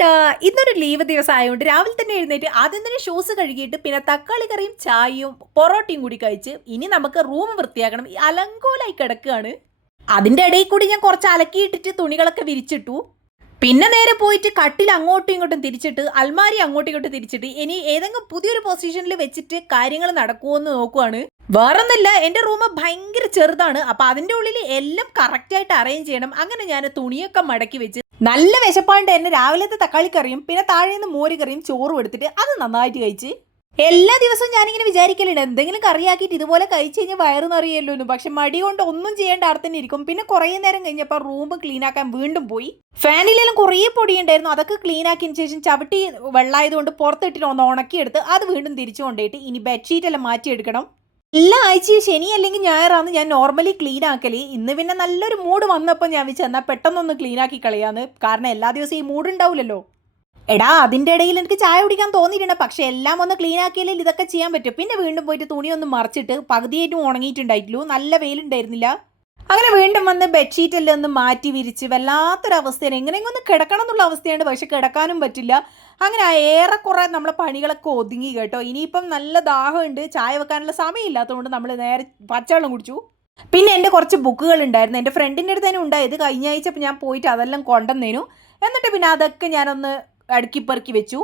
ഹായ്ഡാ, ഇന്നൊരു ലീവ് ദിവസം ആയതുകൊണ്ട് രാവിലെ തന്നെ എഴുന്നേറ്റ് ആദ്യം തന്നെ ഷൂസ് കഴുകിയിട്ട് പിന്നെ തക്കാളി കറിയും ചായയും പൊറോട്ടയും കൂടി കഴിച്ച് ഇനി നമുക്ക് റൂം വൃത്തിയാക്കണം. അലങ്കോലായി കിടക്കുകയാണ്. അതിൻ്റെ ഇടയിൽ കൂടി ഞാൻ കുറച്ച് അലക്കിയിട്ടിട്ട് തുണികളൊക്കെ വിരിച്ചിട്ടു. പിന്നെ നേരെ പോയിട്ട് കട്ടിൽ അങ്ങോട്ടും ഇങ്ങോട്ടും തിരിച്ചിട്ട് അൽമാരി അങ്ങോട്ടും ഇങ്ങോട്ടും തിരിച്ചിട്ട് ഇനി ഏതെങ്കിലും പുതിയൊരു പൊസിഷനിൽ വെച്ചിട്ട് കാര്യങ്ങൾ നടക്കുമോ എന്ന് നോക്കുവാണ്. വേറൊന്നുമില്ല, എൻ്റെ റൂം ഭയങ്കര ചെറുതാണ്. അപ്പം അതിൻ്റെ ഉള്ളിൽ എല്ലാം കറക്റ്റായിട്ട് അറേഞ്ച് ചെയ്യണം. അങ്ങനെ ഞാൻ തുണിയൊക്കെ മടക്കി വെച്ച് നല്ല വിശപ്പാണ്ട് തന്നെ രാവിലത്തെ തക്കാളിക്കറിയും പിന്നെ താഴേന്ന് മോരുകറിയും ചോറും എടുത്തിട്ട് അത് നന്നായിട്ട് കഴിച്ച്. എല്ലാ ദിവസവും ഞാനിങ്ങനെ വിചാരിക്കലുണ്ട് എന്തെങ്കിലും കറിയാക്കിയിട്ട് ഇതുപോലെ കഴിച്ച് കഴിഞ്ഞാൽ വയറ് നിറയല്ലോ എന്ന്. പക്ഷെ മടി കൊണ്ട് ഒന്നും ചെയ്യേണ്ട അവിടെ തന്നെ ഇരിക്കും. പിന്നെ കുറേ നേരം കഴിഞ്ഞപ്പോൾ റൂം ക്ലീൻ ആക്കാൻ വീണ്ടും പോയി. ഫാനിലെല്ലാം കുറേ പൊടി ഉണ്ടായിരുന്നു, അതൊക്കെ ക്ലീൻ ആക്കിയതിന് ശേഷം ചവിട്ടി വെള്ളമായതുകൊണ്ട് പുറത്തിട്ടിട്ട് ഒന്ന് ഉണക്കിയെടുത്ത് അത് വീണ്ടും തിരിച്ചു കൊണ്ടുപോയിട്ട് ഇനി ബെഡ്ഷീറ്റ് എല്ലാം മാറ്റിയെടുക്കണം. എല്ലാ ആഴ്ചയും ശനി അല്ലെങ്കിൽ ഞായറാണ് ഞാൻ നോർമലി ക്ലീൻ ആക്കല്. ഇന്ന് പിന്നെ നല്ലൊരു മൂഡ് വന്നപ്പോൾ ഞാൻ എന്നാൽ പെട്ടെന്നൊന്ന് ക്ലീൻ ആക്കി കളയാന്ന്. കാരണം എല്ലാ ദിവസവും ഈ മൂഡ് ഉണ്ടാവില്ലല്ലോ. എടാ, അതിൻ്റെ ഇടയിൽ എനിക്ക് ചായ കുടിക്കാൻ തോന്നിയിട്ടുണ്ട്. പക്ഷെ എല്ലാം ഒന്ന് ക്ലീൻ ആക്കിയാലേ ഇതൊക്കെ ചെയ്യാൻ പറ്റും. പിന്നെ വീണ്ടും പോയിട്ട് തുണിയൊന്ന് മറിച്ചിട്ട് പകുതിയായിട്ടും ഉണങ്ങിയിട്ടുണ്ടായിട്ടുള്ളൂ, നല്ല വെയിലുണ്ടായിരുന്നില്ല. അങ്ങനെ വീണ്ടും വന്ന് ബെഡ്ഷീറ്റ് എല്ലാം ഒന്ന് മാറ്റി വിരിച്ച് വല്ലാത്തൊരവസ്ഥയാണ്. എങ്ങനെയെങ്കിലും ഒന്ന് കിടക്കണം എന്നുള്ള അവസ്ഥയാണ്, പക്ഷെ കിടക്കാനും പറ്റില്ല. അങ്ങനെ ഏറെക്കുറെ നമ്മളെ പണികളൊക്കെ ഒതുങ്ങി കേട്ടോ. ഇനിയിപ്പം നല്ല ദാഹമുണ്ട്, ചായ വെക്കാനുള്ള സമയമില്ലാത്തതുകൊണ്ട് നമ്മൾ നേരെ പച്ചവെള്ളം കുടിച്ചു. പിന്നെ എൻ്റെ കുറച്ച് ബുക്കുകൾ ഉണ്ടായിരുന്നു, എൻ്റെ ഫ്രണ്ടിൻ്റെ അടുത്ത് തന്നെ ഉണ്ടായത്. കഴിഞ്ഞ ആഴ്ച ഞാൻ പോയിട്ട് അതെല്ലാം കൊണ്ടുവന്നേനു. എന്നിട്ട് പിന്നെ അതൊക്കെ ഞാനൊന്ന് അടുക്കിപ്പെറുക്കി വെച്ചു.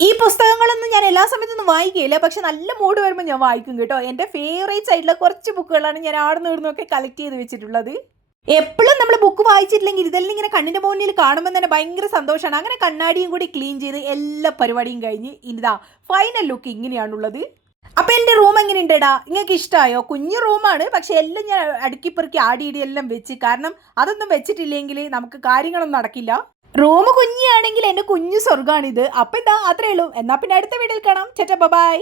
ഈ പുസ്തകങ്ങളൊന്നും ഞാൻ എല്ലാ സമയത്തൊന്നും വായിക്കുകയില്ല, പക്ഷെ നല്ല മൂഡ് വരുമ്പോൾ ഞാൻ വായിക്കും കേട്ടോ. എൻ്റെ ഫേവറേറ്റ് ആയിട്ടുള്ള കുറച്ച് ബുക്കുകളാണ് ഞാൻ ആടുന്ന ഇവിടുന്നൊക്കെ കളക്ട് ചെയ്ത് വെച്ചിട്ടുള്ളത്. എപ്പോഴും നമ്മൾ ബുക്ക് വായിച്ചിട്ടില്ലെങ്കിൽ ഇതെല്ലാം ഇങ്ങനെ കണ്ണിൻ്റെ മുന്നിൽ കാണുമ്പോൾ തന്നെ ഭയങ്കര സന്തോഷമാണ്. അങ്ങനെ കണ്ണാടിയും കൂടി ക്ലീൻ ചെയ്ത് എല്ലാ പരിപാടിയും കഴിഞ്ഞ് ഇനിതാ ഫൈനൽ ലുക്ക് ഇങ്ങനെയാണുള്ളത്. അപ്പം എൻ്റെ റൂം എങ്ങനെയുണ്ടെടാ, നിങ്ങൾക്ക് ഇഷ്ടമായോ? കുഞ്ഞു റൂമാണ്, പക്ഷെ എല്ലാം ഞാൻ അടുക്കിപ്പെറുക്കി ആടിയിടി എല്ലാം വെച്ച്. കാരണം അതൊന്നും വെച്ചിട്ടില്ലെങ്കിൽ നമുക്ക് കാര്യങ്ങളൊന്നും നടക്കില്ല. റൂം കുഞ്ഞിയാണെങ്കിൽ എൻ്റെ കുഞ്ഞു സ്വർഗ്ഗമാണിത്. അപ്പം ഇതാ അത്രേ ഉള്ളൂ. എന്നാൽ പിന്നെ അടുത്ത വീഡിയോയിൽ കാണാം. ചേട്ടാ, ബൈ.